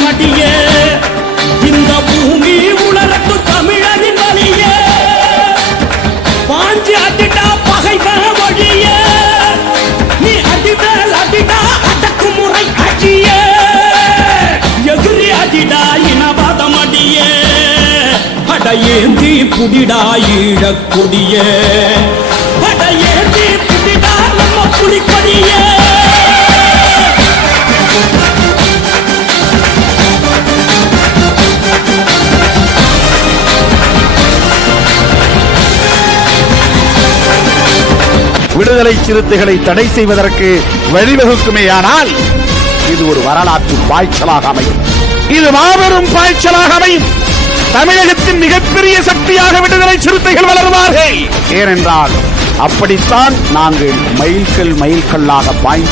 மடிய இந்த பூமி உலரத்து தமிழனின் வழிய பாஞ்சி அடிடா பகைவன வழிய நீ அடிமேல் அடிடா அடக்குமுறை அடிய எதிரி அடிடா இனவாதம் அடிய அடையேந்தி புடிடா ஈழக்கொடிய அடையேந்தி புடிடா நம்ம புலிக்கொடிய. விடுதலை சிறுத்தைகளை தடை செய்வதற்கு வழிவகுக்குமேயானால் இது ஒரு வரலாற்று பாய்ச்சலாக அமையும். இது மாபெரும் பாய்ச்சலாக அமையும். தமிழகத்தின் மிகப்பெரிய சக்தியாக விடுதலை சிறுத்தைகள் வளருவார்கள். ஏனென்றால் அப்படித்தான் நாங்கள் மைல்கல்லாக பாய்ந்து